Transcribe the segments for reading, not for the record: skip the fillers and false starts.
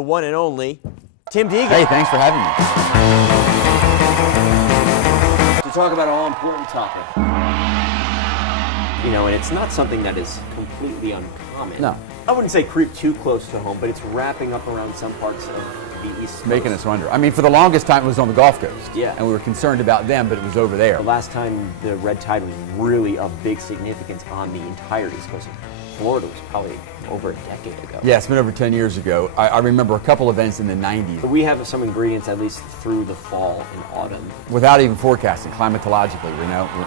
The one and only Tim Deegan. Hey, thanks for having me. To talk about an all-important topic. You know, and it's not something that is completely uncommon. No. I wouldn't say creep too close to home, but it's wrapping up around some parts of the East Coast. Making us wonder. I mean, for the longest time it was on the Gulf Coast. Yeah. And we were concerned about them, but it was over there. The last time the red tide was really of big significance on the entire East Coast of Florida was probably over a decade ago. Yeah, it's been over 10 years ago. I remember a couple events in the 90s. But we have some ingredients at least through the fall and autumn. Without even forecasting, climatologically,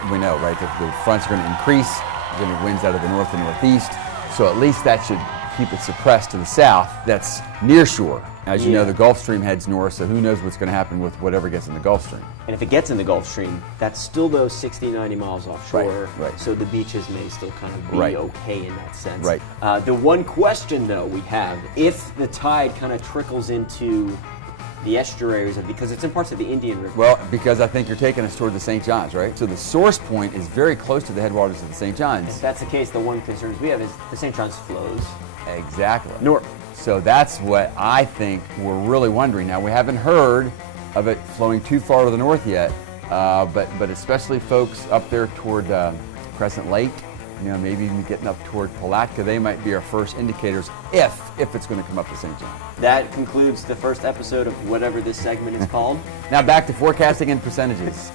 we know, right? The fronts are going to increase. There's going to be winds out of the north and northeast. So at least that should keep it suppressed to the south. That's near shore. As you know, the Gulf Stream heads north, so who knows what's going to happen with whatever gets in the Gulf Stream. And if it gets in the Gulf Stream, that's still those 60, 90 miles offshore. Right. So the beaches may still kind of be okay in that sense. Right. The one question, though, we have, if the tide kind of trickles into the estuaries, because it's in parts of the Indian River. Well, because I think you're taking us toward the St. Johns, right? So the source point is very close to the headwaters of the St. Johns. If that's the case, the one concern we have is the St. Johns flows Exactly. north. So that's what I think we're really wondering. Now, we haven't heard of it flowing too far to the north yet, but especially folks up there toward Crescent Lake, you know, maybe even getting up toward Palatka, they might be our first indicators if it's going to come up to St. John. That concludes the first episode of whatever this segment is called. Now back to forecasting and percentages.